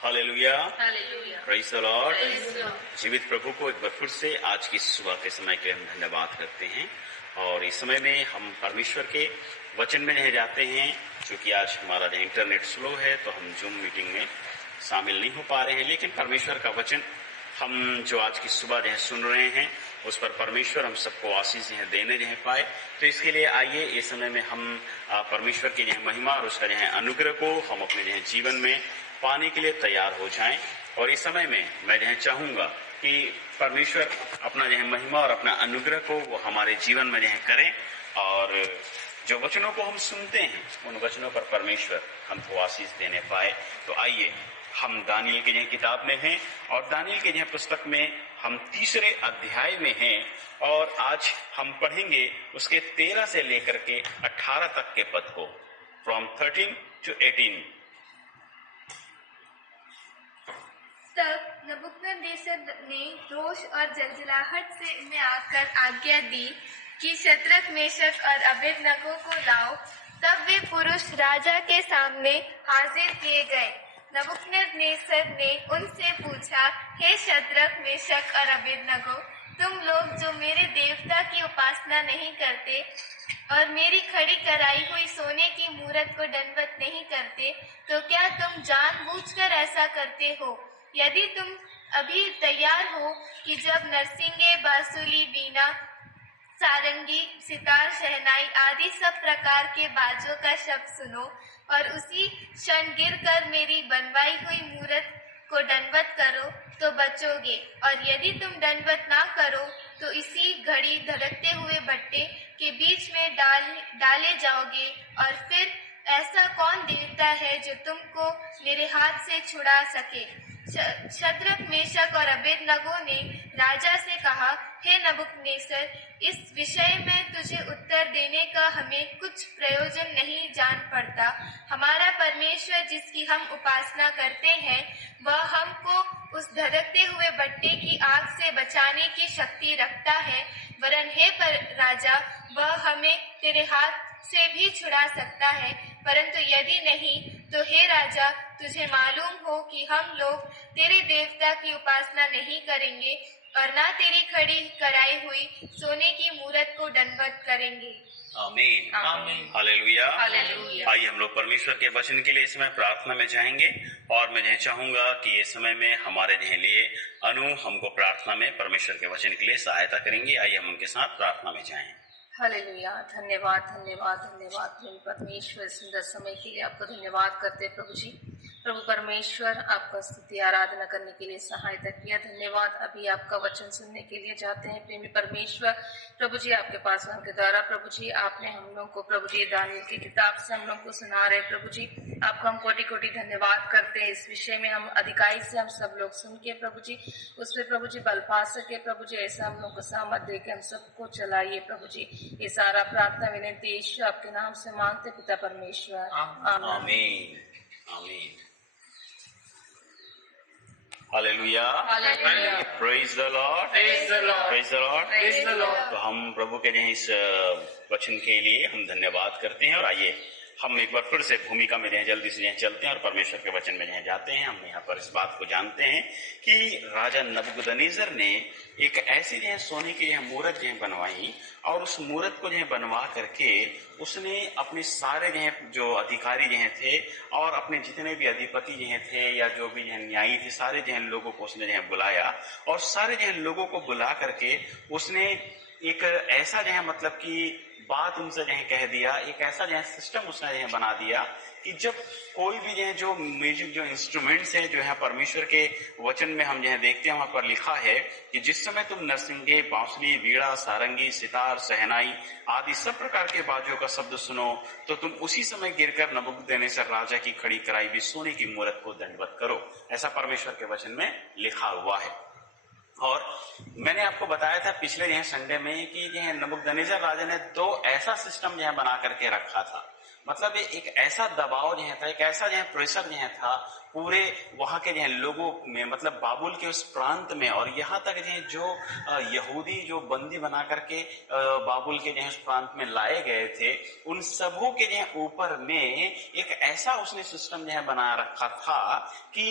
Hallelujah, hallelujah, praise the Lord. Praise the Lord. जीवित प्रभु को एक बार फिर से आज की सुबह के समय के हम धन्यवाद करते हैं। और इस समय में हम परमेश्वर के वचन में नहीं जाते हैं। क्योंकि आज हमारा जो इंटरनेट स्लो है तो हम जूम मीटिंग में शामिल नहीं हो पा रहे हैं, लेकिन परमेश्वर का वचन हम जो आज की सुबह जो है सुन रहे हैं उस पर परमेश्वर हम सबको आशीष जो देने जो पाए। तो इसके लिए आइए इस समय में हम परमेश्वर की जो महिमा और उसका जो अनुग्रह को हम अपने जो जीवन में पाने के लिए तैयार हो जाएं। और इस समय में मैं जो चाहूंगा कि परमेश्वर अपना जो महिमा और अपना अनुग्रह को वो हमारे जीवन में जो करें। और जो वचनों को हम सुनते हैं उन वचनों पर परमेश्वर हमको आशीष देने पाए। तो आइए हम दानियल के किताब में हैं और दानियल के पुस्तक में हम तीसरे अध्याय में हैं। और आज हम पढ़ेंगे उसके 13 से लेकर के 18 तक के पद को, फ्रॉम 13 to 18। तब नबूकदनेस्सर ने रोष और जलजलाहट से में आकर आज्ञा दी कि शद्रक, मेशक और अबेदनगो को लाओ। तब वे पुरुष राजा के सामने हाजिर किए गए। नबूकदनेस्सर ने उनसे पूछा, हे शद्रक, मेशक और अबेदनगो, तुम लोग जो मेरे देवता की उपासना नहीं करते और मेरी खड़ी कराई हुई सोने की मूरत को दंडवत नहीं करते, तो क्या तुम जानबूझकर ऐसा करते हो? यदि तुम अभी तैयार हो कि जब नरसिंगे, बांसुरी, बीना, सारंगी, सितार, शहनाई आदि सब प्रकार के बाजों का शब्द सुनो और उसी क्षण गिरकर मेरी बनवाई हुई मूरत को दंडवत करो तो बचोगे। और यदि तुम दंडवत ना करो तो इसी घड़ी धड़कते हुए भट्टे के बीच में डाले जाओगे। और फिर ऐसा कौन देवता है जो तुमको मेरे हाथ से छुड़ा सके? शद्रक, मेशक और अबेदनगो ने राजा से कहा, हे नबूकदनेस्सर, इस विषय में तुझे उत्तर देने का हमें कुछ प्रयोजन नहीं जान पड़ता। हमारा परमेश्वर जिसकी हम उपासना करते हैं वह हमको उस धधकते हुए भट्टे की आग से बचाने की शक्ति रखता है। वरन हे राजा, वह हमें तेरे हाथ से भी छुड़ा सकता है। परंतु यदि नहीं तो हे राजा, तुझे मालूम हो कि हम लोग तेरे देवता की उपासना नहीं करेंगे और ना तेरी खड़ी कराई हुई सोने की मूरत को दंडवत करेंगे। आमीन, आमीन, हालेलुया, हालेलुया। आइए हम लोग परमेश्वर के वचन के लिए इस समय प्रार्थना में जाएंगे। और मैं चाहूंगा कि इस समय में हमारे लिए अनु हमको प्रार्थना में परमेश्वर के वचन के लिए सहायता करेंगे। आइए हम उनके साथ प्रार्थना में जाएं। हालेलुया। धन्यवाद, धन्यवाद, धन्यवाद प्रभु परमेश्वर, सुंदर समय के लिए आपको धन्यवाद करते हैं प्रभु जी। प्रभु परमेश्वर, आपका स्तुति आराधना करने के लिए सहायता किया, धन्यवाद। अभी आपका वचन सुनने के लिए जाते हैं प्रेमी परमेश्वर। प्रभु जी आपके पास के द्वारा प्रभु जी आपने हम लोग को प्रभु जी दानियल की किताब से हम लोग को सुना रहे प्रभु जी, आपका हम कोटि कोटि धन्यवाद करते हैं। इस विषय में हम अधिकारी से हम सब लोग सुन के प्रभु जी उस पर प्रभु जी बल पा सके प्रभु जी, ऐसा हम लोग को सहमत दे के हम सबको चलाइए प्रभु जी। ये सारा प्रार्थना विनती यीशु आपके नाम से मांगते पिता परमेश्वर, आमीन, आमीन, hallelujah, praise the Lord, praise the Lord, praise the Lord. तो हम प्रभु के इस वचन के लिए हम धन्यवाद करते हैं। और आइए हम एक बार फिर से भूमिका में जल्दी से चलते हैं और परमेश्वर के वचन में जाते हैं। हम यहाँ पर इस बात को जानते हैं कि राजा नबूकदनेस्सर ने एक ऐसी सोने की मूरत बनवाई और उस मूरत को बनवा करके उसने अपने सारे जो अधिकारी थे और अपने जितने भी अधिपति थे या जो भी न्यायी थे, सारे लोगों को उसने बुलाया। और सारे लोगों को बुला करके उसने एक ऐसा मतलब कि बात उनसे कह दिया, एक ऐसा सिस्टम उसने बना दिया कि जब कोई भी जो म्यूजिक जो इंस्ट्रूमेंट्स हैं जो है परमेश्वर के वचन में हम देखते हैं वहां पर लिखा है कि जिस समय तुम नरसिंगे, बांसुरी, बीड़ा, सारंगी, सितार, शहनाई आदि सब प्रकार के बाजों का शब्द सुनो तो तुम उसी समय गिरकर नबूकदनेस्सर राजा की खड़ी कराई हुई सोने की मूरत को दंडवत करो। ऐसा परमेश्वर के वचन में लिखा हुआ है। और मैंने आपको बताया था पिछले संडे में कि नबूकदनेस्सर राजा ने 2 ऐसा सिस्टम बना करके रखा था। मतलब ये एक ऐसा दबाव जो था, एक ऐसा जो प्रेशर जो था पूरे वहां के जो लोगों में, मतलब बाबुल के उस प्रांत में, और यहाँ तक जो यहूदी जो बंदी बना करके बाबुल के जो उस प्रांत में लाए गए थे, उन सबों के जो ऊपर में एक ऐसा उसने सिस्टम जो बना रखा था कि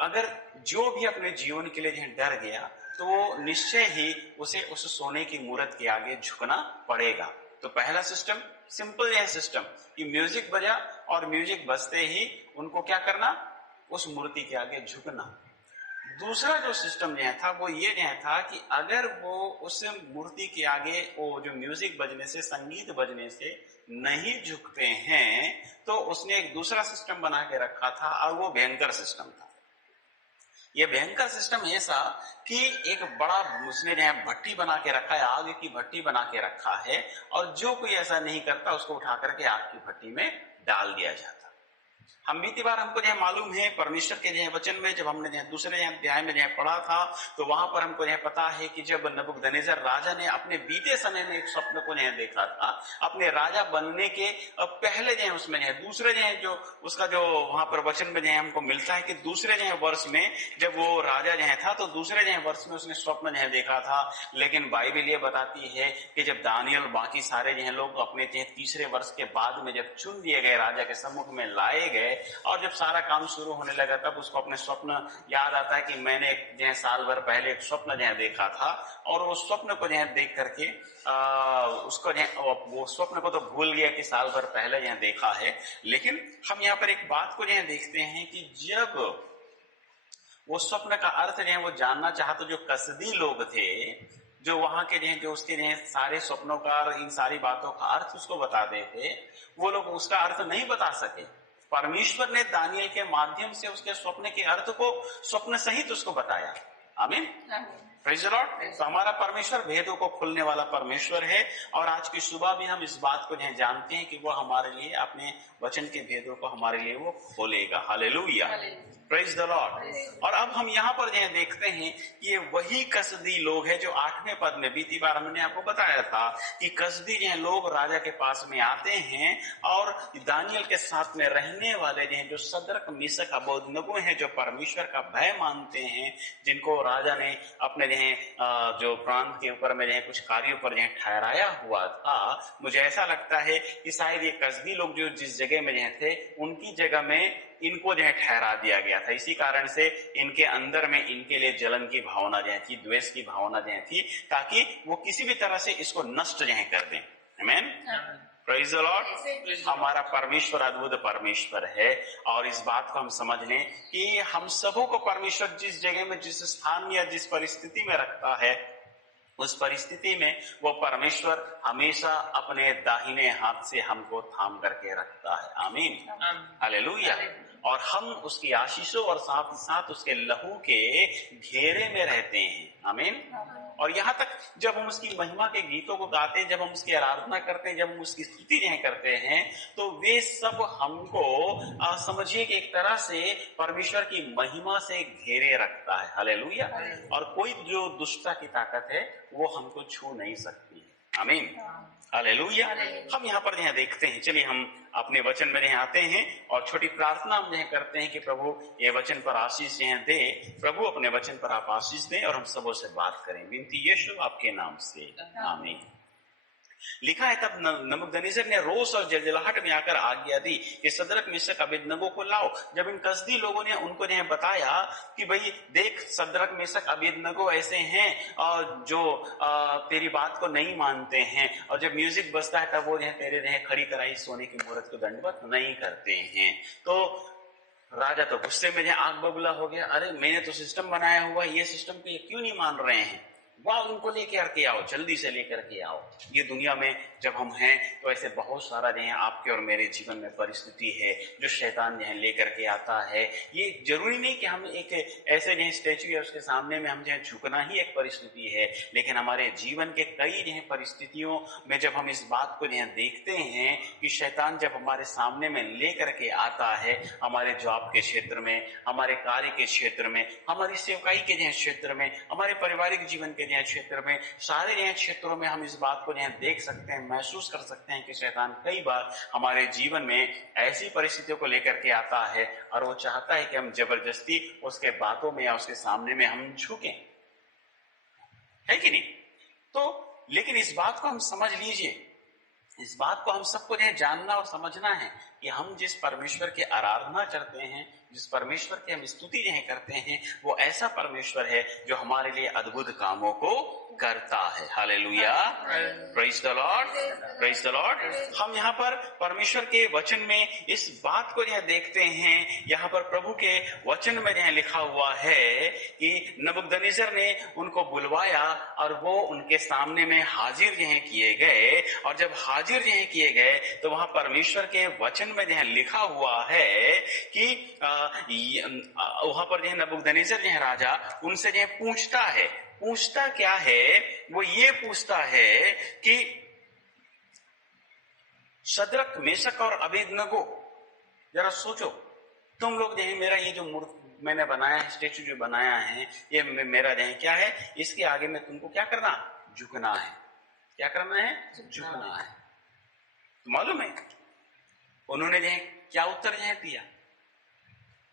अगर जो भी अपने जीवन के लिए जो डर गया तो वो निश्चय ही उसे उस सोने की मूर्त के आगे झुकना पड़ेगा। तो पहला सिस्टम सिंपल है सिस्टम कि म्यूजिक बजा और म्यूजिक बजते ही उनको क्या करना, उस मूर्ति के आगे झुकना। दूसरा जो सिस्टम जो था वो ये जो था कि अगर वो उस मूर्ति के आगे वो जो म्यूजिक बजने से, संगीत बजने से नहीं झुकते हैं तो उसने एक दूसरा सिस्टम बना के रखा था, और वो भयंकर सिस्टम था। ये भयंकर सिस्टम ऐसा कि एक बड़ा उसने जो भट्टी बना के रखा है, आग की भट्टी बना के रखा है, और जो कोई ऐसा नहीं करता उसको उठा करके आग की भट्टी में डाल दिया जाता। हम बीती बार हमको जो मालूम है परमेश्वर के जो वचन में, जब हमने जो दूसरे अध्याय में जो पढ़ा था, तो वहां पर हमको यह पता है कि जब नबूकदनेस्सर राजा ने अपने बीते समय में एक स्वप्न को जो देखा था, अपने राजा बनने के पहले जो उसमें दूसरे जो उसका जो वहां पर वचन में जो हमको मिलता है कि दूसरे जो वर्ष में जब वो राजा जो था, तो दूसरे जो वर्ष में उसने स्वप्न जो देखा था। लेकिन बाइबल ये बताती है कि जब दानियल बाकी सारे जो लोग अपने तीसरे वर्ष के बाद में जब चुन दिए गए, राजा के सम्मुख में लाए गए, और जब सारा काम शुरू होने लगा, तब उसको अपने स्वप्न याद आता है कि मैंने जो साल भर पहले एक स्वप्न जो देखा था, और वो स्वप्न को जो देख करके उसको वो स्वप्न को तो भूल गया कि साल भर पहले जो देखा है। लेकिन हम यहाँ पर एक बात को जो देखते हैं कि जब वो स्वप्न का अर्थ जो वो जानना चाहा, तो जो कसदी लोग थे, जो वहां के जो उसके सारे स्वप्नों का और इन सारी बातों का अर्थ उसको बताते थे, वो लोग उसका अर्थ नहीं बता सके। परमेश्वर ने दानियल के माध्यम से उसके स्वप्न के अर्थ को स्वप्न सहित उसको बताया। आमीन, प्रेज़ द लॉर्ड। तो हमारा परमेश्वर भेदों को खोलने वाला परमेश्वर है, और आज की सुबह भी हम इस बात को जानते हैं कि वो हमारे लिए अपने वचन के भेदों को हमारे लिए वो खोलेगा। Hallelujah, praise the Lord. और अब हम यहाँ पर देखते हैं ये वही कसदी लोग हैं जो 8वें पद में, बीती बार हमने आपको बताया था कि कसदी लोग राजा के पास में आते हैं, और दानियल के साथ में रहने वाले जो सदरक मीशक अबेदनगो हैं, जो परमेश्वर का भय मानते हैं, जिनको राजा ने अपने जो प्रांत के ऊपर में कुछ कार्यों पर ठहराया हुआ था। मुझे ऐसा लगता है कि शायद ये कसदी लोग जो जिस जगह में थे, उनकी जगह में इनको ठहरा दिया गया था। इसी कारण से इनके अंदर में इनके लिए जलन की भावना थी, द्वेष की भावना थी, ताकि वो किसी भी तरह से इसको नष्ट कर दें। आमीन, प्रेज़ द लॉर्ड। हमारा परमेश्वर अद्भुत परमेश्वर है, और इस बात को हम समझ लें कि हम सबों को परमेश्वर जिस जगह में, जिस स्थान में या जिस परिस्थिति में रखता है, उस परिस्थिति में वो परमेश्वर हमेशा अपने दाहिने हाथ से हमको थाम करके रखता है। आमीन, हालेलुया। और हम उसकी आशीषों और साथ ही साथ उसके लहू के घेरे में रहते हैं। आमीन। और यहाँ तक जब हम उसकी महिमा के गीतों को गाते हैं, जब हम उसकी आराधना करते हैं, जब हम उसकी स्तुति करते हैं, तो वे सब हमको समझिए कि एक तरह से परमेश्वर की महिमा से घेरे रखता है। हालेलुया। और कोई जो दुष्टता की ताकत है वो हमको छू नहीं सकती है। आमीन, हालेलुया। हम यहाँ पर देखते हैं, चलिए हम अपने वचन में आते हैं और छोटी प्रार्थना हम करते हैं कि प्रभु ये वचन पर आशीष दे। प्रभु अपने वचन पर आप आशीष दें और हम सबों से बात करें, विनती यीशु आपके नाम से, आमीन। लिखा है, तब नबूकदनेस्सर ने रोष और जलजलाहट में आकर आज्ञा दी कि सदरक मीशक अबेदनगो को लाओ। जब इन कसदी लोगों ने उनको बताया कि भाई देख, सदरक मीशक अबेदनगो ऐसे हैं और जो तेरी बात को नहीं मानते हैं, और जब म्यूजिक बजता है तब वो तेरे खड़ी कराई सोने की मूर्त को दंडवत नहीं करते हैं। तो राजा तो गुस्से में आग बबूला हो गया। अरे मैंने तो सिस्टम बनाया हुआ, ये सिस्टम को ये क्यों नहीं मान रहे हैं? वाह, उनको लेकर के आओ, जल्दी से लेकर के आओ। ये दुनिया में जब हम हैं तो ऐसे बहुत सारा आपके और मेरे जीवन में परिस्थिति है जो शैतान लेकर के आता है। ये जरूरी नहीं कि हम एक ऐसे स्टैचू है उसके सामने में हम झुकना ही एक परिस्थिति है, लेकिन हमारे जीवन के कई परिस्थितियों में जब हम इस बात को देखते हैं कि शैतान जब हमारे सामने में लेकर के आता है, हमारे जॉब के क्षेत्र में, हमारे कार्य के क्षेत्र में, हमारी सेवकाई के क्षेत्र में, हमारे पारिवारिक जीवन के क्षेत्र में, सारे क्षेत्रों में हम इस बात को देख सकते हैं, महसूस कर सकते हैं कि शैतान कई बार हमारे जीवन में ऐसी परिस्थितियों को लेकर के आता है और वो चाहता है कि हम जबरदस्ती उसके बातों में या उसके सामने में हम झुकें, है कि नहीं? तो लेकिन इस बात को हम समझ लीजिए, इस बात को हम सबको जो है जानना और समझना है कि हम जिस परमेश्वर की आराधना करते हैं, जिस परमेश्वर की हम स्तुति जो है करते हैं, वो ऐसा परमेश्वर है जो हमारे लिए अद्भुत कामों को करता है। Hallelujah, praise the Lord, praise the Lord. हम यहाँ पर परमेश्वर के वचन में इस बात को जो है देखते हैं, यहाँ पर प्रभु के वचन में जो है लिखा हुआ है कि नबूकदनेस्सर ने उनको बुलवाया और वो उनके सामने में हाजिर जो है किए गए, और जब हाजिर जो है किए गए तो वहां परमेश्वर के वचन में जो है लिखा हुआ है कि वहां पर जो है नबूकदनेस्सर जो है राजा उनसे जो है पूछता क्या है? वो ये पूछता है कि शद्रक, मेशक और अबेदनगो, जरा सोचो, तुम लोग जो है मेरा ये जो मूर्ति मैंने बनाया है, स्टेचू जो बनाया है, ये मेरा जो है क्या है, इसके आगे में तुमको क्या करना? झुकना है। क्या करना है? झुकना है। तो मालूम है उन्होंने जो है क्या उत्तर जो है दिया?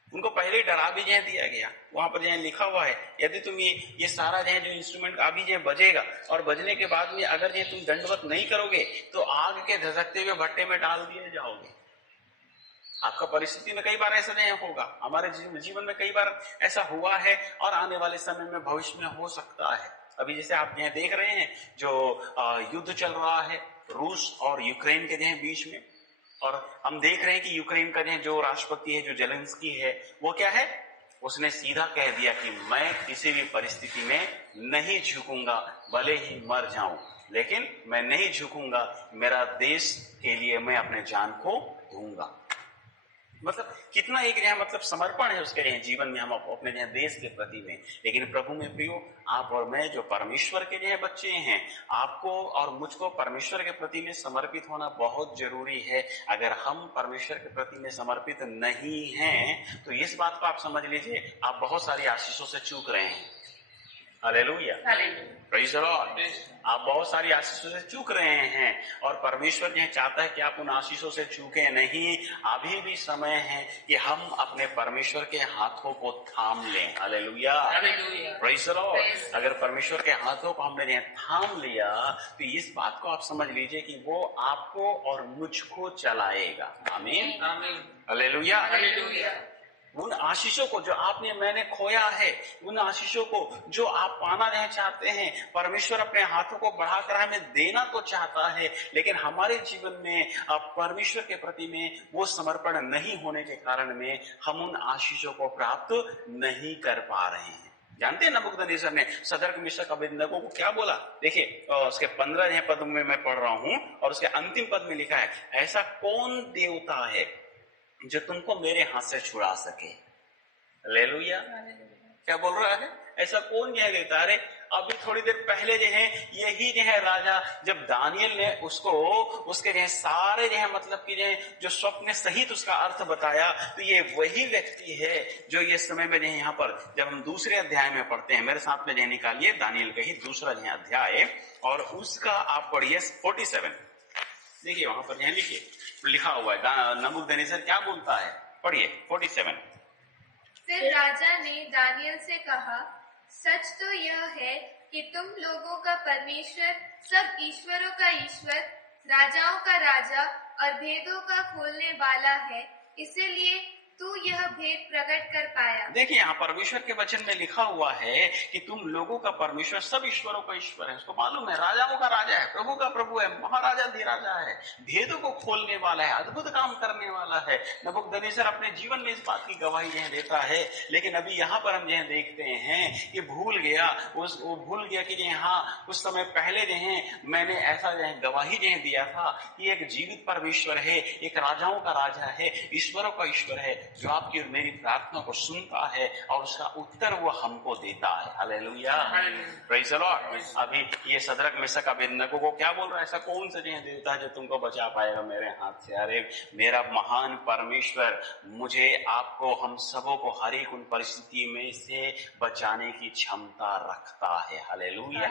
उनको पहले ही डरा भी जो है दिया गया। वहां पर जो है लिखा हुआ है, यदि तुम ये सारा जो है जो इंस्ट्रूमेंट अभी जो है बजेगा और बजने के बाद में अगर जो है तुम दंडवत नहीं करोगे तो आग के धधकते हुए भट्टे में डाल दिए जाओगे। आपका परिस्थिति में कई बार ऐसा नहीं होगा, हमारे जीवन में कई बार ऐसा हुआ है और आने वाले समय में भविष्य में हो सकता है। अभी जैसे आप यहाँ देख रहे हैं जो युद्ध चल रहा है रूस और यूक्रेन के बीच में, और हम देख रहे हैं कि यूक्रेन का जो राष्ट्रपति है, जो जेलेंस्की है, वो क्या है, उसने सीधा कह दिया कि मैं किसी भी परिस्थिति में नहीं झुकूंगा, भले ही मर जाऊं लेकिन मैं नहीं झुकूंगा, मेरा देश के लिए मैं अपने जान को दूंगा। मतलब कितना एक मतलब समर्पण है उसके जीवन में, हम अपने देश के प्रति में। लेकिन प्रभु में प्रियो, आप और मैं जो परमेश्वर के बच्चे हैं, आपको और मुझको परमेश्वर के प्रति में समर्पित होना बहुत जरूरी है। अगर हम परमेश्वर के प्रति में समर्पित नहीं हैं तो इस बात को आप समझ लीजिए, आप बहुत सारी आशीषों से चूक रहे हैं। Hallelujah, praise the Lord. आप बहुत सारी आशीषों से चूक रहे हैं और परमेश्वर यह चाहता है कि आप उन आशीषों से चूके नहीं। अभी भी समय है कि हम अपने परमेश्वर के हाथों को थाम लें। Hallelujah, praise the Lord. अगर परमेश्वर के हाथों को हमने थाम लिया तो इस बात को आप समझ लीजिए कि वो आपको और मुझको चलाएगा। आमीन, हालेलुया। उन आशीषों को जो आपने मैंने खोया है, उन आशीषों को जो आप पाना नहीं चाहते हैं, परमेश्वर अपने हाथों को बढ़ाकर हमें देना तो चाहता है, लेकिन हमारे जीवन में परमेश्वर के प्रति में वो समर्पण नहीं होने के कारण में हम उन आशीषों को प्राप्त नहीं कर पा रहे हैं। जानते हैं नबूकदनेस्सर ने शद्रक, मेशक, अबेदनगो को क्या बोला? देखिए उसके 15 पद में मैं पढ़ रहा हूं और उसके अंतिम पद में लिखा है, ऐसा कौन देवता है जो तुमको मेरे हाथ से छुड़ा सके? हालेलुया। क्या बोल रहा है? ऐसा कौन यह देता? अरे अभी थोड़ी देर पहले यही राजा, जब दानियल ने उसको उसके सारे मतलब कि जो स्वप्न सहित उसका अर्थ बताया, तो ये वही व्यक्ति है जो ये समय में यहाँ पर जब हम दूसरे अध्याय में पढ़ते हैं, मेरे साथ में निकालिए दानियल का ही दूसरा अध्याय और उसका आप पढ़िए 47। देखिए वहां पर लिखिए, लिखा हुआ है नबूकदनेस्सर क्या बोलता है, पढ़िए 47। फिर राजा ने दानियल से कहा, सच तो यह है कि तुम लोगों का परमेश्वर सब ईश्वरों का ईश्वर, राजाओं का राजा और भेदों का खोलने वाला है, इसीलिए तू यह भेद प्रकट कर पाया। देखिए यहाँ परमेश्वर के वचन में लिखा हुआ है कि तुम लोगों का परमेश्वर सब ईश्वरों का ईश्वर है। उसको मालूम है राजाओं का राजा है, प्रभु का प्रभु है, महाराजा धीराजा है, भेदों को खोलने वाला है, अद्भुत काम करने वाला है। नबूकदनेस्सर अपने जीवन में इस बात की गवाही देता है, लेकिन अभी यहाँ पर हम देखते हैं कि भूल गया कि हाँ उस समय पहले मैंने ऐसा गवाही दिया था कि एक जीवित परमेश्वर है, एक राजाओं का राजा है, ईश्वरों का ईश्वर है, जो आपकी और मेरी प्रार्थना को सुनता है और उसका उत्तर वो हमको देता है। Hallelujah, praise the Lord. अभी ये शद्रक, मेशक, अबेदनगो को क्या बोल रहा है? ऐसा कौन सा देवता है जो तुमको बचा पाएगा मेरे हाथ से? अरे मेरा महान परमेश्वर मुझे, आपको, हम सबों को हर एक उन परिस्थिति में से बचाने की क्षमता रखता है। Hallelujah,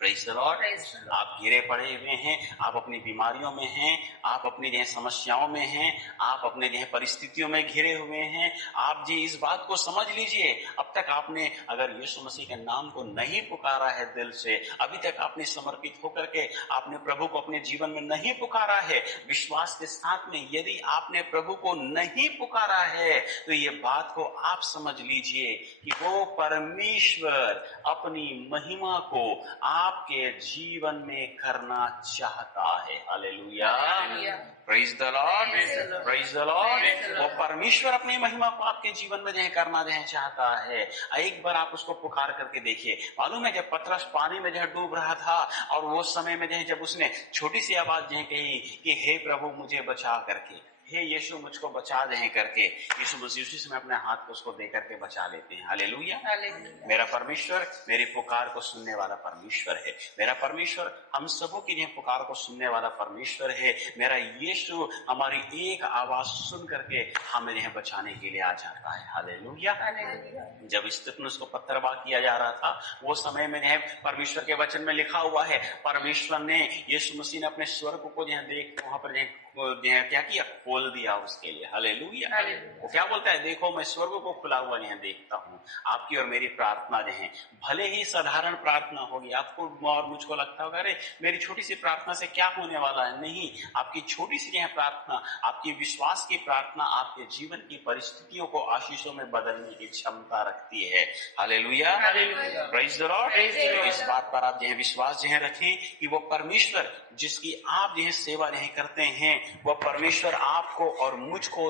praise the Lord. Praise the Lord. आप घिरे पड़े हुए हैं, आप अपनी बीमारियों में हैं, आप अपनी जो है समस्याओं में हैं, आप अपने जो है परिस्थितियों में घिरे हुए हैं। आप जी इस बात को समझ लीजिए, अब तक आपने अगर यीशु मसीह के नाम को नहीं पुकारा है दिल से, अभी तक आपने समर्पित होकर के आपने प्रभु को अपने जीवन में नहीं पुकारा है, विश्वास के साथ में यदि आपने प्रभु को नहीं पुकारा है, तो ये बात को आप समझ लीजिए कि वो परमेश्वर अपनी महिमा को आपके जीवन में करना चाहता है। Hallelujah, Hallelujah. Praise the Lord, Praise the Lord. Praise the Lord. Praise the Lord. वो परमेश्वर अपनी महिमा को आपके जीवन में जो है करना जो है चाहता है। एक बार आप उसको पुकार करके देखिए। मालूम है जब पतरस पानी में जो है डूब रहा था और वो समय में जो है जब उसने छोटी सी आवाज जो है कही कि हे प्रभु मुझे बचा करके, हे यीशु मुझको बचा दे करके, यीशु मसीह उसी समय अपने हाथ को उसको दे करके बचा लेते हैं। हालेलुया। Hallelujah. मेरा परमेश्वर मेरी पुकार को सुनने वाला परमेश्वर है। मेरा परमेश्वर हम सबों की पुकार को सुनने वाला परमेश्वर है। मेरा यीशु हमारी एक आवाज सुन करके हमें बचाने के लिए आ जाता है। हालेलुया। Hallelujah. जब स्तिफनुस को पत्थरबाह किया जा रहा था, वो समय में परमेश्वर के वचन में लिखा हुआ है, परमेश्वर ने यीशु मसीह ने अपने स्वर्ग को देख वहां पर क्या किया, खोल दिया उसके लिए। हालेलुया। Hallelujah. वो क्या बोलता है, देखो मैं स्वर्ग को खुला हुआ देखता हूँ। आपकी और मेरी प्रार्थना भले ही साधारण प्रार्थना होगी, आपको और मुझको लगता होगा अरे मेरी छोटी सी प्रार्थना से क्या होने वाला है। नहीं, आपकी छोटी सी प्रार्थना, आपकी विश्वास की प्रार्थना आपके जीवन की परिस्थितियों को आशीषों में बदलने की क्षमता रखती है। Hallelujah, Hallelujah. Praise the Lord. Praise the Lord. इस बात पर आप विश्वास रखें कि वो परमेश्वर जिसकी आप सेवा करते हैं, वो परमेश्वर आपको और मुझको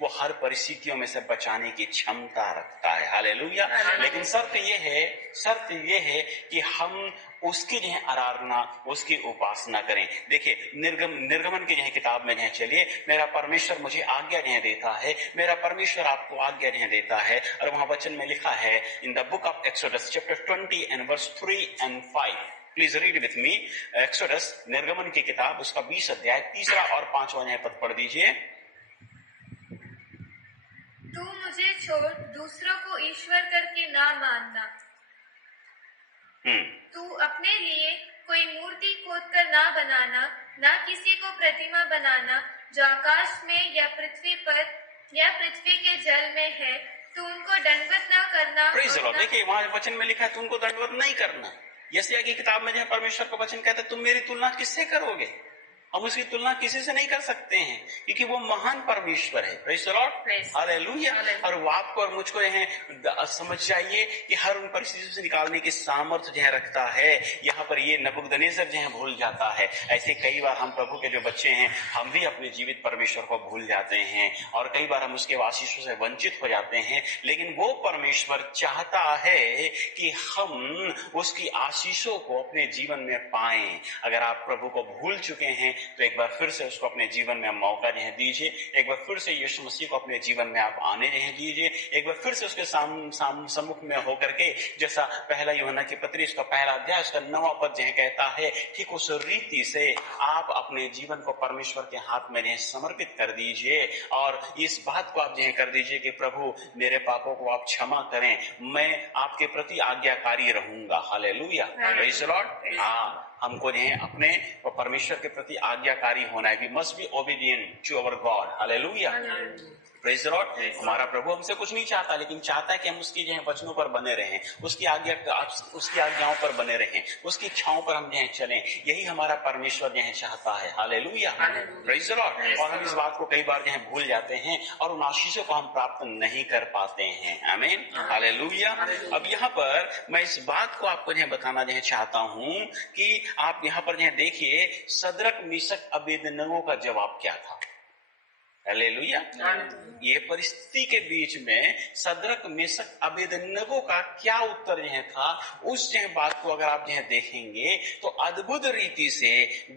वो हर परिस्थितियों में से बचाने की क्षमता रखता है। हालेलुया। लेकिन शर्त ये है कि हम उसकी आराधना, उसकी उपासना करें। देखिए निर्गमन की किताब में चलिए, मेरा परमेश्वर मुझे आज्ञा देता है, मेरा परमेश्वर आपको आज्ञा देता है, और वहां वचन में लिखा है in the book of exodus chapter 20 and verse 3 and 5। Please read with me. Exodus निर्गमन की किताब उसका 20 अध्याय 3 और 5वां पद पढ़ दीजिए। तू मुझे छोड़ दूसरों को ईश्वर करके ना मानना। तू अपने लिए कोई मूर्ति खोद कर ना बनाना, ना किसी को प्रतिमा बनाना जो आकाश में या पृथ्वी पर या पृथ्वी के जल में है। तू उनको दंडवत ना करना। Praise the Lord. देखिए वहां वचन में लिखा है तू उनको दंडवत नहीं करना। यशायाह की किताब में परमेश्वर का वचन कहता है तुम मेरी तुलना किससे करोगे। हम उसकी तुलना किसी से नहीं कर सकते हैं, क्योंकि वो महान परमेश्वर है। Praise the lord, hallelujah. और वो आपको और मुझको समझ जाइए कि हर उन परिस्थितियों से निकालने की सामर्थ्य रखता है। यहाँ पर ये नबूकदनेस्सर भूल जाता है। ऐसे कई बार हम प्रभु के जो बच्चे हैं, हम भी अपने जीवित परमेश्वर को भूल जाते हैं और कई बार हम उसके आशीषों से वंचित हो जाते हैं। लेकिन वो परमेश्वर चाहता है कि हम उसकी आशीषों को अपने जीवन में पाएं। अगर आप प्रभु को भूल चुके हैं तो एक बार फिर से उसको अपने जीवन में मौका दीजिए। एक बार फिर से यीशु मसीह को अपने जीवन में आप आने दीजिए। एक बार फिर से उसके सम्मुख में होकर के, जैसा पहला यूहन्ना की पत्री उसका पहला अध्याय उसका 9वां पद कहता है, ठीक उस रीति से आप अपने जीवन को परमेश्वर के हाथ में समर्पित कर दीजिए और इस बात को आप कर दीजिए कि प्रभु मेरे पापों को आप क्षमा करें, मैं आपके प्रति आज्ञाकारी रहूंगा। Hallelujah, praise the lord. हाँ, हमको अपने परमेश्वर के प्रति आज्ञाकारी होना है। We must be obedient to our God. Hallelujah, praise the lord. हमारा प्रभु हमसे कुछ नहीं चाहता, लेकिन चाहता है कि हम उसकी वचनों पर बने रहें, उसकी आज्ञाओं पर बने रहें, उसकी इच्छाओं पर हम चलें। यही हमारा परमेश्वर चाहता है। Hallelujah, praise the Lord. और हम इस बात को कई बार भूल जाते हैं और उन आशीषों को हम प्राप्त नहीं कर पाते हैं। आमीन, हालेलुया। अब यहाँ पर मैं इस बात को आपको बताना चाहता हूँ कि आप यहाँ पर देखिए सदरक मीशक अबेदनगो का जवाब क्या था। हालेलुया। ये परिस्थिति के बीच में सदरक मेशक अबेदनगो का क्या उत्तर था, उस बात को अगर आप देखेंगे तो अद्भुत रीति से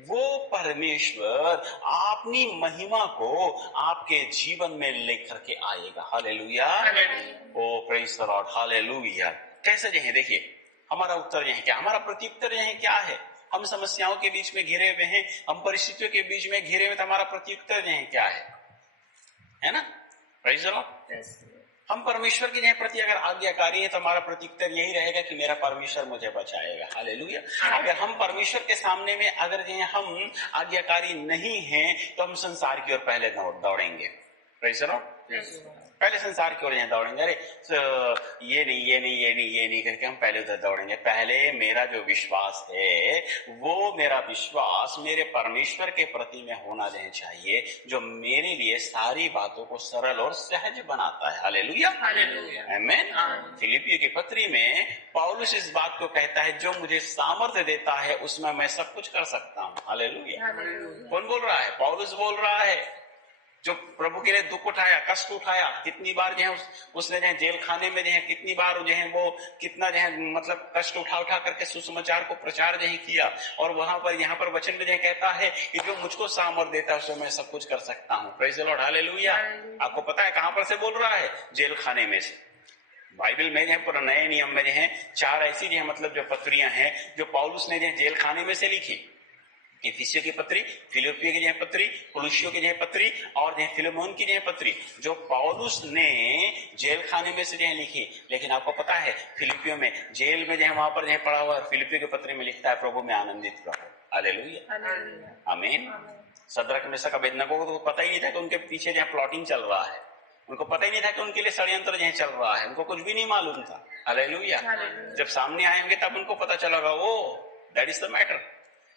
वो परमेश्वर अपनी महिमा को आपके जीवन में लेकर के आएगा। Hallelujah, oh praise the lord, hallelujah. कैसे देखिए हमारा उत्तर क्या, हमारा प्रत्युत्तर क्या है। हम समस्याओं के बीच में घिरे हुए हैं, हम परिस्थितियों के बीच में घिरे हुए, तो हमारा प्रत्युत्तर क्या है ना। Praise the Lord. हम परमेश्वर के प्रति अगर आज्ञाकारी है तो हमारा प्रत्युत्तर यही रहेगा कि मेरा परमेश्वर मुझे बचाएगा। हालेलुया। अगर हम परमेश्वर के सामने में अगर हम आज्ञाकारी नहीं हैं तो हम संसार की ओर पहले दौड़ेंगे। Praise the Lord. पहले संसार की ओर दौड़ेंगे। अरे ये नहीं करके हम पहले उधर दौड़ेंगे। पहले मेरा जो विश्वास है वो मेरा विश्वास मेरे परमेश्वर के प्रति में होना चाहिए, जो मेरे लिए सारी बातों को सरल और सहज बनाता है। हालेलुया, आमीन। फिलिपियों की पत्री में पौलुस इस बात को कहता है, जो मुझे सामर्थ्य देता है उसमें मैं सब कुछ कर सकता हूँ। हालेलुया। कौन बोल रहा है? पौलुस बोल रहा है, जो प्रभु के लिए दुख उठाया, कष्ट उठाया। कितनी बार उसने जेल खाने में कितनी बार वो कितना मतलब कष्ट उठा करके सुसमाचार को प्रचार किया। और वहां पर यहाँ पर वचन में कहता है कि जो मुझको सामर्थ देता है उसमें मैं सब कुछ कर सकता हूँ। Praise the lord, hallelujah. आपको पता है कहां पर से बोल रहा है? जेल खाने में से। बाइबल में पूरा नए नियम में 4 ऐसी मतलब जो पत्रियां हैं जो पौलुस ने जेल खाने में से लिखी। इफिसियों की पत्री, फिलिपियों की पत्री, कुलुसियों की पत्री और फिलेमोन की पत्री, जो पौलुस ने जेल खाने में से लिखी। लेकिन आपको पता है फिलिपियों में जेल में वहां पर पढ़ा हुआ फिलिपियों की पत्री में लिखता है, प्रभु में आनंदित रहो। हालेलुया, आमीन। सद्रक मेशक अबेदनगो को पता ही नहीं था कि उनके पीछे प्लॉटिंग चल रहा है। उनको पता ही नहीं था कि उनके लिए षड्यंत्र चल रहा है। उनको कुछ भी नहीं मालूम था। हालेलुया। जब सामने आएंगे तब उनको पता चलेगा, ओ दैट इज द मैटर।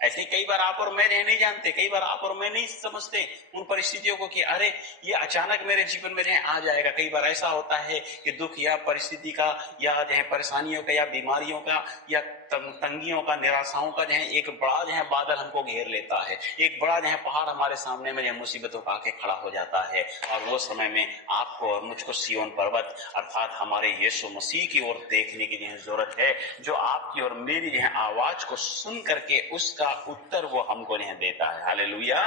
ऐसे ही कई बार आप और मैं नहीं जानते, कई बार आप और मैं नहीं समझते उन परिस्थितियों को कि अरे ये अचानक मेरे जीवन में आ जाएगा। कई बार ऐसा होता है कि दुख या परिस्थिति का या परेशानियों का या बीमारियों का या तंगियों का, निराशाओं का एक बड़ा बादल हमको घेर लेता है। एक बड़ा पहाड़ हमारे सामने में मुसीबतों का आके खड़ा हो जाता है। और वो समय में आपको और मुझको सिय्योन पर्वत अर्थात हमारे यीशु मसीह की ओर देखने की जरूरत है, जो आपकी और मेरी आवाज को सुन करके उसका उत्तर वो हमको देता है। Hallelujah,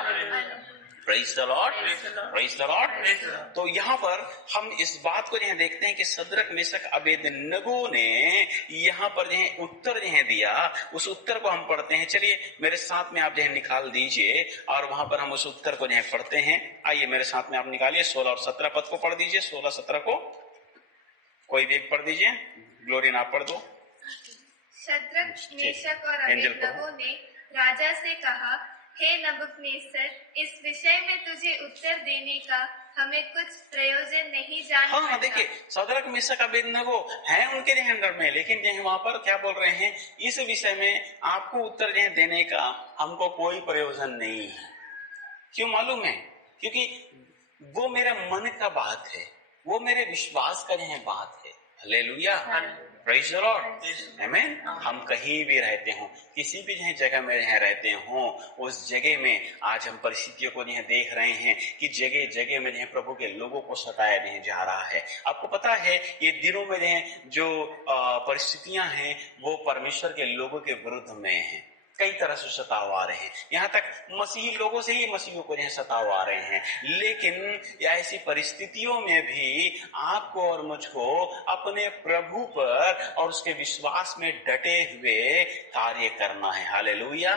praise the Lord, praise the Lord. तो यहाँ पर हम इस बात को देखते हैं कि सद्रक मेशक अबेदनगो ने यहाँ पर उत्तर दिया। उस उत्तर को हम पढ़ते हैं। चलिए मेरे साथ में आप निकाल दीजिए और वहां पर हम उस उत्तर को पढ़ते हैं। आइए मेरे साथ में आप निकालिए 16 और 17 पद को पढ़ दीजिए। 16-17 को कोई भी एक पढ़ दीजिए। ग्लोरी ना पढ़ दो। सद्रक मेशक और अबेदनगो ने राजा से कहा, हे नबूकदनेस्सर, इस विषय में तुझे उत्तर देने का हमें कुछ प्रयोजन नहीं जान पड़ता। हाँ, देखिए सद्रक मेशक अबेदनगो है उनके अंडर में, लेकिन वहां पर क्या बोल रहे हैं, इस विषय में आपको उत्तर देने का हमको कोई प्रयोजन नहीं है। क्यों मालूम है? क्योंकि वो मेरा मन का बात है, वो मेरे विश्वास का बात है। हालेलुया, प्रेज़ द लॉर्ड, आमीन। हम कहीं भी रहते हो, किसी भी जगह में रहते हो, उस जगह में आज हम परिस्थितियों को देख रहे हैं कि जगह जगह में प्रभु के लोगों को सताया जा रहा है। आपको पता है ये दिनों में जो परिस्थितियां हैं वो परमेश्वर के लोगों के विरुद्ध में हैं। कई तरह से सतावा रहे हैं। यहाँ तक मसीही लोगों से ही मसीहियों को सतावा रहे हैं। लेकिन ऐसी परिस्थितियों में भी आपको और मुझको अपने प्रभु पर और उसके विश्वास में डटे हुए कार्य करना है। Hallelujah,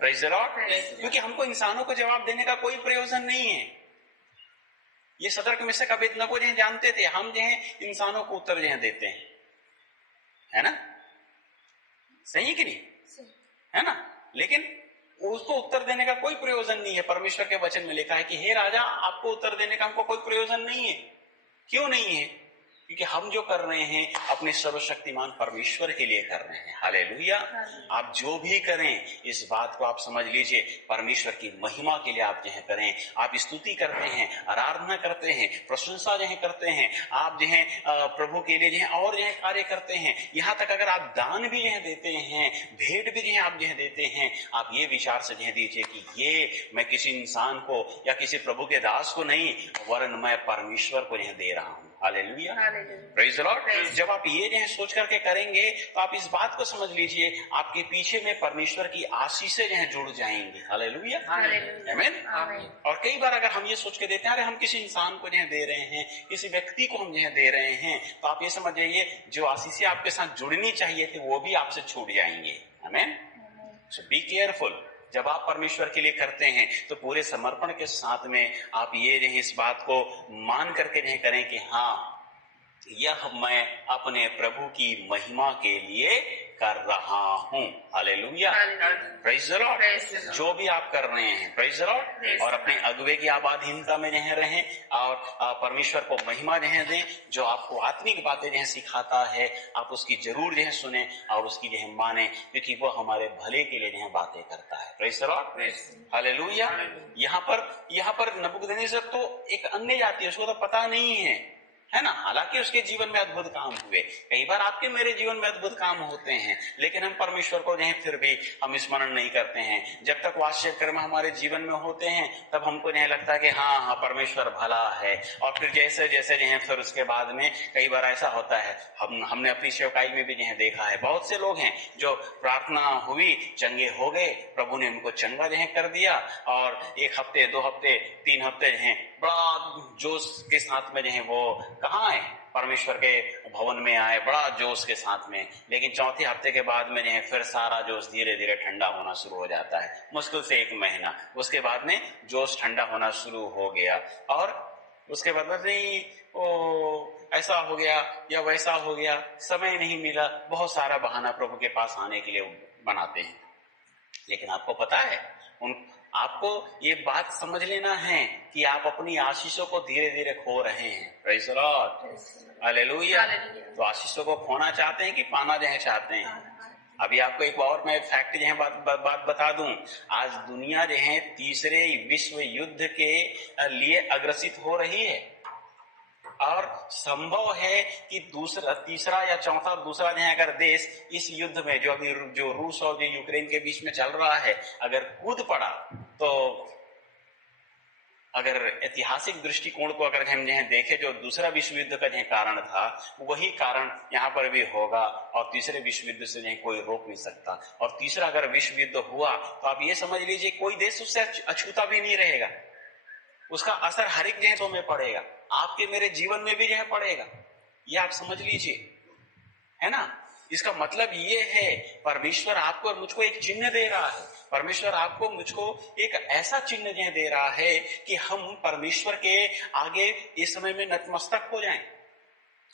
praise the Lord. क्योंकि हमको इंसानों को जवाब देने का कोई प्रयोजन नहीं है। ये सद्रक मेशक अबेदनगो जानते थे, हम इंसानों को उत्तर देते हैं, है ना? सही है कि नहीं? है ना? लेकिन उसको उत्तर देने का कोई प्रयोजन नहीं है। परमेश्वर के वचन में लिखा है कि हे राजा, आपको उत्तर देने का हमको कोई प्रयोजन नहीं है। क्यों नहीं है? क्योंकि हम जो कर रहे हैं अपने सर्वशक्तिमान परमेश्वर के लिए कर रहे हैं। हालेलुया। आप जो भी करें इस बात को आप समझ लीजिए, परमेश्वर की महिमा के लिए आप करें। आप स्तुति करते हैं, आराधना करते हैं, प्रशंसा करते हैं, आप प्रभु के लिए और कार्य करते हैं। यहाँ तक अगर आप दान भी देते हैं, भेंट भी आप देते हैं, आप ये विचार से दीजिए कि ये मैं किसी इंसान को या किसी प्रभु के दास को नहीं, वरन मैं परमेश्वर को दे रहा हूँ। Hallelujah, praise the Lord. जब आप ये सोच करके करेंगे तो आप इस बात को समझ लीजिए, आपके पीछे में परमेश्वर की आशीषें जुड़ जाएंगी। हालेलुया, आमीन। और कई बार अगर हम ये सोच के देते हैं, अरे हम किसी इंसान को दे रहे हैं, किसी व्यक्ति को हम दे रहे हैं, तो आप ये समझ जाइए जो आशीषें आपके साथ जुड़नी चाहिए थी वो भी आपसे छूट जाएंगे। आमीन। सो बी केयरफुल। जब आप परमेश्वर के लिए करते हैं तो पूरे समर्पण के साथ में आप ये इस बात को मान करके करें कि हाँ यह मैं अपने प्रभु की महिमा के लिए कर रहा हूँ। Hallelujah, praise the Lord. जो भी आप कर रहे हैं, प्रेज द लॉर्ड, और अपने अगुवे की आबादहीनता में रह रहें और परमेश्वर को महिमा दें। जो आपको आत्मिक बातें सिखाता है, आप उसकी जरूर सुने और उसकी माने, क्योंकि वो हमारे भले के लिए बातें करता है। Praise the lord, hallelujah. यहाँ पर नबूकदनेस्सर तो एक अन्य जाति है, उसको तो पता नहीं है ना। हालांकि उसके जीवन में अद्भुत काम हुए, कई बार आपके मेरे जीवन में अद्भुत काम होते हैं, लेकिन हम परमेश्वर को फिर भी हम स्मरण नहीं करते हैं। जब तक आश्चर्य कर्म हमारे जीवन में होते हैं, तब हमको लगता है कि हाँ परमेश्वर भला है। और फिर जैसे जैसे फिर उसके बाद में कई बार ऐसा होता है, हमने अपनी सेवकाई में भी देखा है, बहुत से लोग हैं जो प्रार्थना हुई, चंगे हो गए, प्रभु ने उनको चंगा कर दिया, और 1 हफ्ते 2 हफ्ते 3 हफ्ते बड़ा जोश के साथ में वो कहाँ आए, परमेश्वर के भवन में आए बड़ा जोश के साथ में। लेकिन चौथे हफ्ते के बाद में फिर सारा जोश धीरे धीरे ठंडा होना शुरू हो जाता है, मुश्किल से 1 महीना, उसके बाद में जोश ठंडा होना शुरू हो गया, और उसके बाद नहीं ऐसा हो गया या वैसा हो गया, समय नहीं मिला, बहुत सारा बहाना प्रभु के पास आने के लिए बनाते हैं। लेकिन आपको पता है, आपको ये बात समझ लेना है कि आप अपनी आशीषों को धीरे धीरे खो रहे हैं। Praise the lord, hallelujah. तो आशीषों को खोना चाहते हैं कि पाना चाहते हैं? अभी आपको एक और मैं फैक्ट बात बता दूं, आज दुनिया तीसरे विश्व युद्ध के लिए अग्रसित हो रही है, और संभव है कि तीसरा या चौथा दूसरा अगर देश इस युद्ध में जो रूस और जो यूक्रेन के बीच में चल रहा है, अगर कूद पड़ा, तो अगर ऐतिहासिक दृष्टिकोण को अगर हम देखें, जो दूसरा विश्व युद्ध का कारण था, वही कारण यहाँ पर भी होगा, और तीसरे विश्व युद्ध से कोई रोक नहीं सकता। और तीसरा अगर विश्व युद्ध हुआ, तो आप ये समझ लीजिए कोई देश उससे अछूता भी नहीं रहेगा, उसका असर हर एक देशों में पड़ेगा, आपके मेरे जीवन में भी पड़ेगा, ये आप समझ लीजिए, है ना। इसका मतलब ये है, परमेश्वर आपको और मुझको एक चिन्ह दे रहा है, परमेश्वर आपको मुझको एक ऐसा चिन्ह दे रहा है कि हम परमेश्वर के आगे इस समय में नतमस्तक हो जाएं,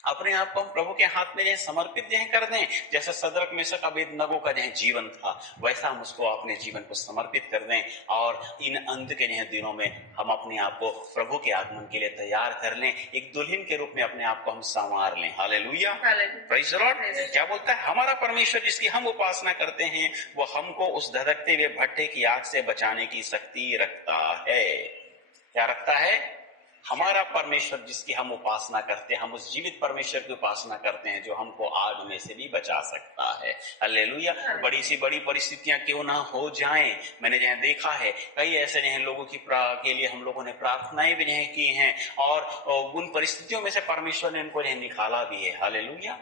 अपने आप को हम प्रभु के हाथ में समर्पित कर दें। जैसा सदरक मेशक अबेदनगो का जीवन था, वैसा हम उसको अपने जीवन को समर्पित कर दें, और इन अंत के दिनों में हम अपने आप को प्रभु के आगमन के लिए तैयार कर लें, एक दुल्हन के रूप में अपने आप को हम संवार लें। Hallelujah, praise the Lord. क्या बोलता है हमारा परमेश्वर, जिसकी हम उपासना करते हैं, वो हमको उस धधकते हुए भट्टे की आग से बचाने की शक्ति रखता है। क्या रखता है? हमारा परमेश्वर जिसकी हम उपासना करते हैं, हम उस जीवित परमेश्वर की उपासना करते हैं जो हमको आग में से भी बचा सकता है। हालेलुया। बड़ी सी बड़ी परिस्थितियां क्यों ना हो जाएं, मैंने देखा है कई ऐसे लोगों के लिए हम लोगों ने प्रार्थनाएं भी की हैं, और उन परिस्थितियों में से परमेश्वर ने उनको निकाला भी है। हालेलुया,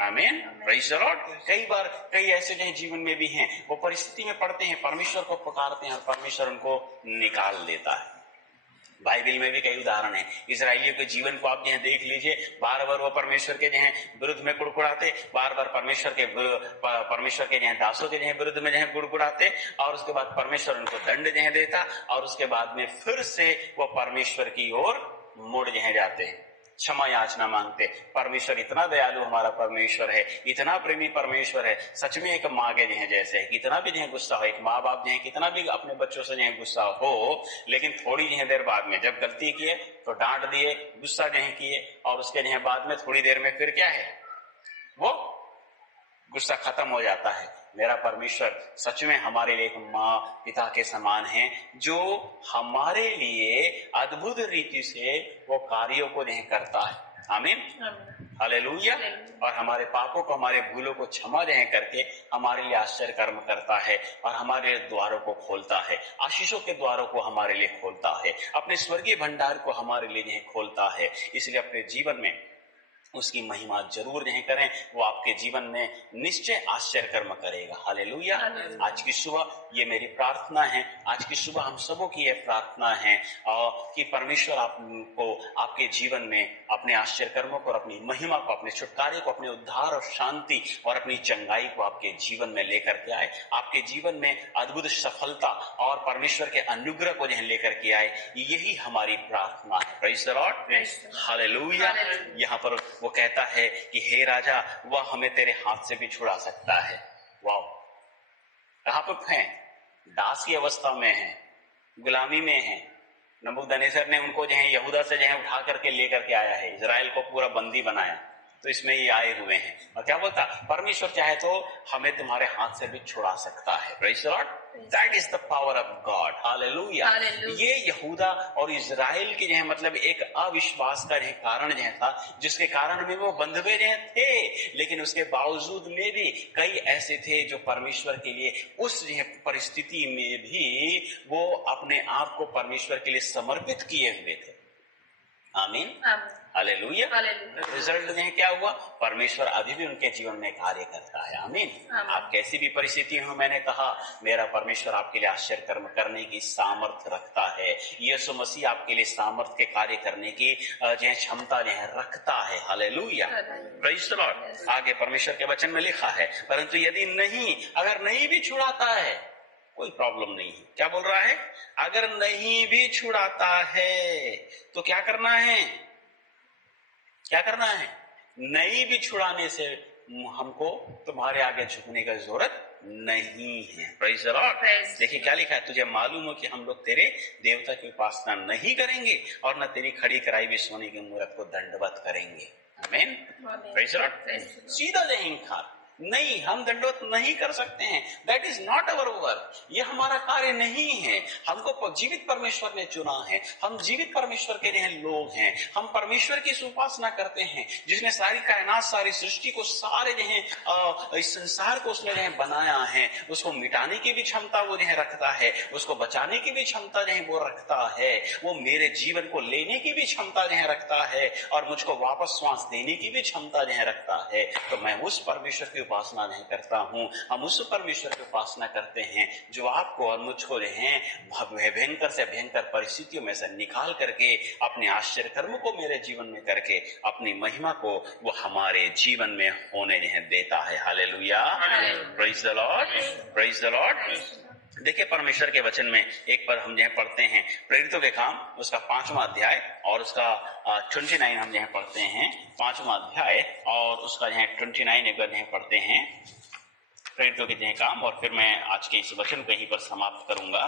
आमीन, प्रेज़ द लॉर्ड। कई बार कई ऐसे जीवन में भी हैं, वो परिस्थिति में पड़ते हैं, परमेश्वर को पुकारते हैं और परमेश्वर उनको निकाल देता है। बाइबल में भी कई उदाहरण है, इजराइलियों के जीवन को आप देख लीजिए, बार बार वो परमेश्वर के विरुद्ध में कुड़कुड़ाते, बार बार परमेश्वर के दासों के विरुद्ध में कुड़कुड़ाते, और उसके बाद परमेश्वर उनको दंड देता, और उसके बाद में फिर से वो परमेश्वर की ओर मुड़ जाते हैं, क्षमा याचना मांगते। परमेश्वर इतना दयालु हमारा परमेश्वर है, इतना प्रेमी परमेश्वर है, सच में एक माँ के जैसे है, कितना भी गुस्सा हो, एक माँ बाप कितना भी अपने बच्चों से गुस्सा हो, लेकिन थोड़ी देर बाद में जब गलती किए तो डांट दिए, गुस्सा किए, और उसके बाद में थोड़ी देर में फिर क्या है, वो गुस्सा खत्म हो जाता है। मेरा परमेश्वर सच में हमारे लिए एक माँ पिता के समान है, जो हमारे लिए अद्भुत रीति से वो कार्यों को करता है। आमीन, हालेलुया। और हमारे पापों को, हमारे भूलों को क्षमा करके हमारे लिए आश्चर्य कर्म करता है, और हमारे द्वारों को खोलता है, आशीषों के द्वारों को हमारे लिए खोलता है, अपने स्वर्गीय भंडार को हमारे लिए खोलता है। इसलिए अपने जीवन में उसकी महिमा जरूर करें, वो आपके जीवन में निश्चय आश्चर्य कर्म करेगा। हालेलुया। आज की सुबह ये मेरी प्रार्थना है, आज की सुबह हम सबों की ये प्रार्थना है कि परमेश्वर आपको आपके जीवन में अपने आश्चर्य कर्मों को और अपनी महिमा को, अपने छुटकारे को, अपने उद्धार और शांति और अपनी चंगाई को आपके जीवन में लेकर के आए, आपके जीवन में अद्भुत सफलता और परमेश्वर के अनुग्रह को लेकर के आए। यही हमारी प्रार्थना है। Praise the lord, hallelujah. यहाँ पर वो कहता है कि हे राजा, वह हमें तेरे हाथ से भी छुड़ा सकता है। वाह, कहां पर हैं? दास की अवस्था में है, गुलामी में है। नबूकदनेस्सर ने उनको जो है यहूदा से जो है उठा करके लेकर के आया है, इजराइल को पूरा बंदी बनाया, तो इसमें ये आए हुए हैं। और क्या बोलता, परमेश्वर चाहे तो हमें तुम्हारे हाथ से भी छुड़ा सकता है। Praise the Lord, that is the power of God. Hallelujah. ये यहूदा और इजराइल के जो है मतलब एक अविश्वास का जो कारण जो था, जिसके कारण में वो बंधुए जो थे, लेकिन उसके बावजूद में भी कई ऐसे थे जो परमेश्वर के लिए उस जो परिस्थिति में भी वो अपने आप को परमेश्वर के लिए समर्पित किए हुए थे। आमीन, हालेलुया। रिजल्ट में क्या हुआ? परमेश्वर अभी भी उनके जीवन में कार्य करता है। आमीन। आप कैसी भी परिस्थिति हो, मैंने कहा मेरा परमेश्वर आपके लिए आश्चर्य कर्म करने की सामर्थ्य रखता है। यीशु मसीह आपके लिए सामर्थ्य के कार्य करने की जो क्षमता जो है रखता है। Hallelujah, praise the Lord. आगे परमेश्वर के वचन में लिखा है, परंतु यदि नहीं, अगर नहीं भी छुड़ाता है, कोई प्रॉब्लम नहीं है। क्या बोल रहा है? अगर नहीं भी छुड़ाता है तो क्या करना है? क्या करना है? नहीं भी छुड़ाने से हमको तुम्हारे आगे झुकने की जरूरत नहीं है। Praise the Lord. देखिए क्या लिखा है, तुझे मालूम हो कि हम लोग तेरे देवता की उपासना नहीं करेंगे और न तेरी खड़ी कराई हुई सोने की मूरत को दंडवत करेंगे। आमीन, प्रेज़ द लॉर्ड। सीधा इनकार, नहीं, हम दंडवत नहीं कर सकते हैं। That is not our work, ये हमारा कार्य नहीं है। हमको जीवित परमेश्वर ने चुना है, हम जीवित परमेश्वर के लिए लोग हैं। हम परमेश्वर की उपासना करते हैं जिसने सारी कायनात, सारी सृष्टि को, सारे जो है इस संसार को उसने जो है बनाया है। उसको मिटाने की भी क्षमता वो जो है रखता है, उसको बचाने की भी क्षमता जो है वो रखता है। वो मेरे जीवन को लेने की भी क्षमता जो है रखता है और मुझको वापस श्वास देने की भी क्षमता जो है रखता है। तो मैं उस परमेश्वर की उपासना नहीं करता हूं, हम उस परमेश्वर की उपासना करते हैं जो आपको और मुझको जो है भयंकर से भयंकर परिस्थितियों में से निकाल करके अपने आश्चर्य कर्म को मेरे जीवन में करके अपनी महिमा को वो हमारे जीवन में होने देता है। Hallelujah, praise the Lord, praise the Lord. देखिए परमेश्वर के वचन में एक पर हम जो पढ़ते हैं प्रेरितों के काम, उसका 5वां अध्याय और उसका 29 हम जो पढ़ते हैं। 5वां अध्याय और उसका जो 29 एक बार जो पढ़ते हैं, प्रेरितों के जो काम, और फिर मैं आज के इस वचन को यहीं पर समाप्त करूंगा।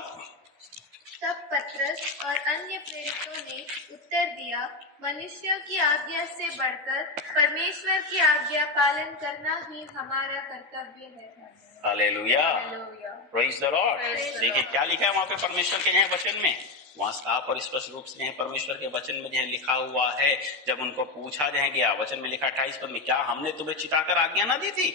तब पतरस और अन्य प्रेरितों ने उत्तर दिया, मनुष्यों की आज्ञा से बढ़कर परमेश्वर की आज्ञा पालन करना ही हमारा कर्तव्य है। Hallelujah, praise the Lord. देखिए क्या लिखा है वहां पे परमेश्वर के वचन में, वहां साफ और स्पष्ट रूप से परमेश्वर के वचन में जो लिखा हुआ है। जब उनको पूछा गया, वचन में लिखा 28 पद में, क्या हमने तुम्हें चिताकर आज्ञा ना दी थी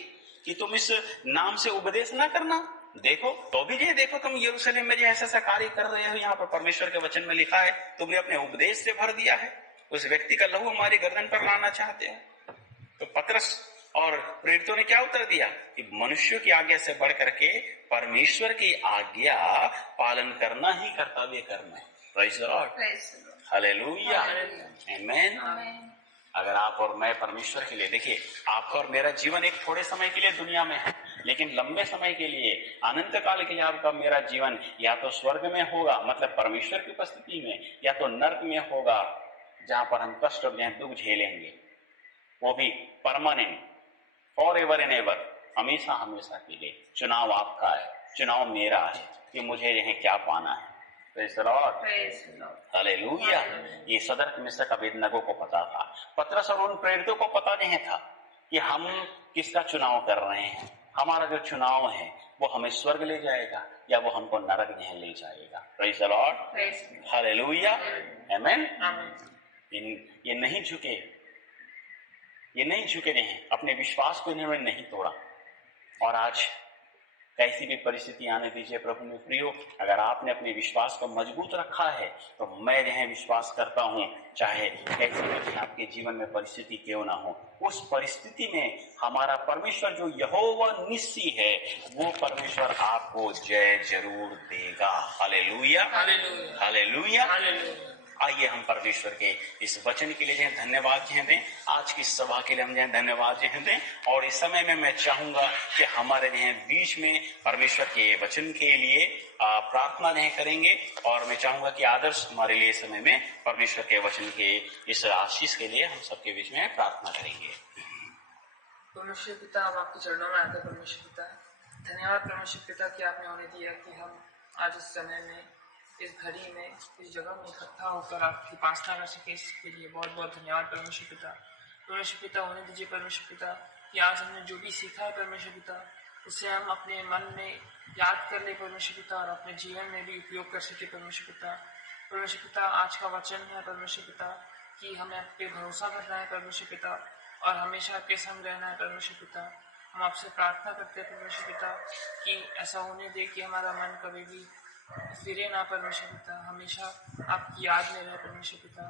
कि तुम इस नाम से उपदेश ना करना? देखो तो भी जो देखो तुम यरूशलेम में जो ऐसा कार्य कर रहे हो। यहाँ पर परमेश्वर के वचन में लिखा है तुमने अपने उपदेश से भर दिया है, उस व्यक्ति का लहू हमारी गर्दन पर लाना चाहते हो। तो पतरस और प्रेरितों ने क्या उत्तर दिया कि मनुष्यों की आज्ञा से बढ़ करके परमेश्वर की आज्ञा पालन करना ही कर्तव्य कर्म है। प्रेज़ द लॉर्ड, हालेलुया, आमीन। अगर आप और मैं परमेश्वर के लिए, देखिए आपका और मेरा जीवन एक थोड़े समय के लिए दुनिया में है, लेकिन लंबे समय के लिए, अनंत काल के लिए आपका मेरा जीवन या तो स्वर्ग में होगा, मतलब परमेश्वर की उपस्थिति में, या तो नर्क में होगा जहां पर हम कष्ट और दुख झेलेंगे, वो भी permanent, for ever and ever, हमेशा हमेशा के लिए। चुनाव आपका है, चुनाव मेरा है कि मुझे यह क्या पाना है। Praise the lord, hallelujah. ये सदर्क मिस्र अबेदनगो को पता था, पतरस और उन प्रेरितों को पता नहीं था कि हम किसका चुनाव कर रहे हैं। हमारा जो चुनाव है वो हमें स्वर्ग ले जाएगा या वो हमको नरक में ले जाएगा। प्रेज़ द लॉर्ड, हालेलुया, आमीन। ये नहीं झुके, ये नहीं झुके नहीं, अपने विश्वास को इन्होंने नहीं तोड़ा। और आज कैसी भी परिस्थिति आने दीजिए प्रभु में प्रियो, अगर आपने अपने विश्वास को मजबूत रखा है तो मैं यह विश्वास करता हूं, चाहे कैसी भी आपके जीवन में परिस्थिति क्यों ना हो, उस परिस्थिति में हमारा परमेश्वर जो यहोवा निस्सी है, वो परमेश्वर आपको जय जरूर देगा। Hallelujah, hallelujah. आइए हम परमेश्वर के इस वचन के लिए जो है धन्यवाद जो है दें, आज की सभा के लिए हम जो है धन्यवाद जो है दें। और इस समय में मैं चाहूंगा कि हमारे जो है बीच में परमेश्वर के वचन के लिए प्रार्थना जो है करेंगे। और मैं चाहूंगा कि आदर्श हमारे लिए इस समय में परमेश्वर के वचन के इस आशीष के लिए हम सबके बीच में प्रार्थना करेंगे। परमेश्वर पिता, हम आपके चरणों में आते हैं। परमेश्वर पिता, धन्यवाद परमेश्वर पिता कि आपने उन्हें दिया कि हम आज इस समय में, इस घड़ी में, इस जगह में इकट्ठा होकर आपकी उपासना कर सके। इसके लिए बहुत बहुत धन्यवाद परमेश्वर पिता। परमेश्वर पिता, होने दीजिए परमेश्वर पिता कि आज हमने जो भी सीखा है परमेश्वर पिता, उसे हम अपने मन में याद कर ले परमेश्वर पिता, और अपने जीवन में भी उपयोग कर सके परमेश्वर पिता। परमेश्वर पिता, आज का वचन है परमेश्वर पिता कि हमें आप पे भरोसा करना है परमेश्वर पिता, और हमेशा आपके संग रहना है परमेश्वर पिता। हम आपसे प्रार्थना करते हैं परमेश्वर पिता कि ऐसा होने दे कि हमारा मन कभी भी फिरे ना परमेश्वर पिता, हमेशा आपकी याद में रहे परमेश्वर पिता।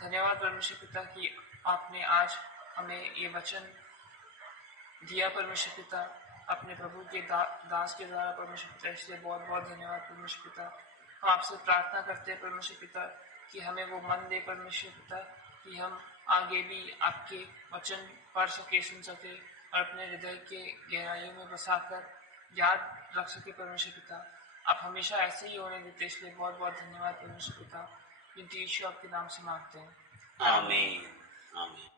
धन्यवाद परमेश्वर पिता कि आपने आज हमें ये वचन दिया परमेश्वर पिता, अपने प्रभु के दास के द्वारा परमेश्वर पिता, इसलिए बहुत बहुत धन्यवाद परमेश्वर पिता। हम आपसे प्रार्थना करते हैं परमेश्वर पिता कि हमें वो मन दे परमेश्वर पिता कि हम आगे भी आपके वचन पढ़ सके, सुन सके, और अपने हृदय के गहराइयों में बसाकर याद रख सके परमेश्वर पिता। आप हमेशा ऐसे ही होने देते, इसलिए बहुत बहुत धन्यवाद परमेश्वर पिता। जिनकी यीशु आपके नाम से मांगते हैं, आमीन आमीन।